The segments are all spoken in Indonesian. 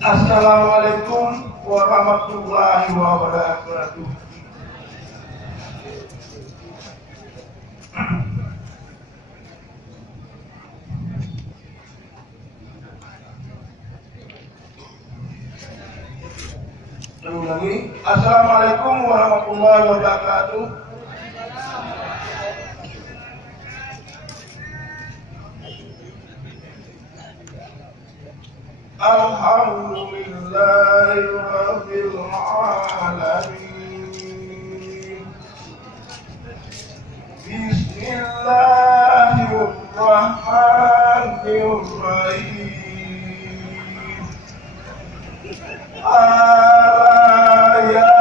Assalamualaikum warahmatullahi wabarakatuh. Ulangi. Assalamualaikum warahmatullahi wabarakatuh. Alhamdulillahi rabbil alamin. Bismillahirrahmanirrahim. Ya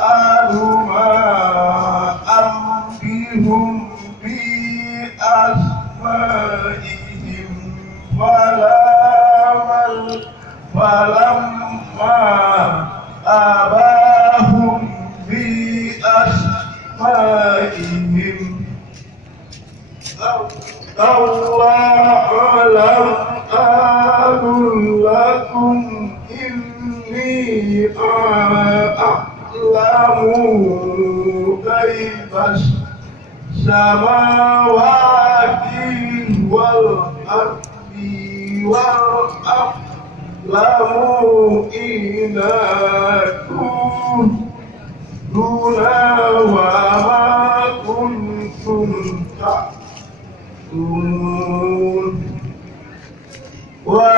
aluma ambihum bi asma'ihim falamma abahum bi asma'ihim Allah alam aqul lakum inni a'lamu ghaibas samawati wal ardi wal a'lamu inakum duna wa ma kuntum ta'lamun wa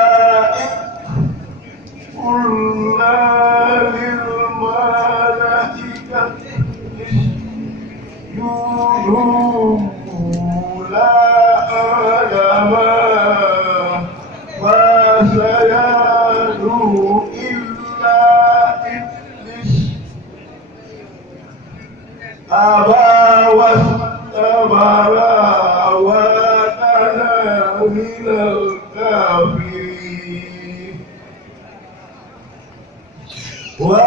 qulna lil malaikati isjudu la adama wa sayadu illa iblis aba wastabara wa kana minal kafirin wa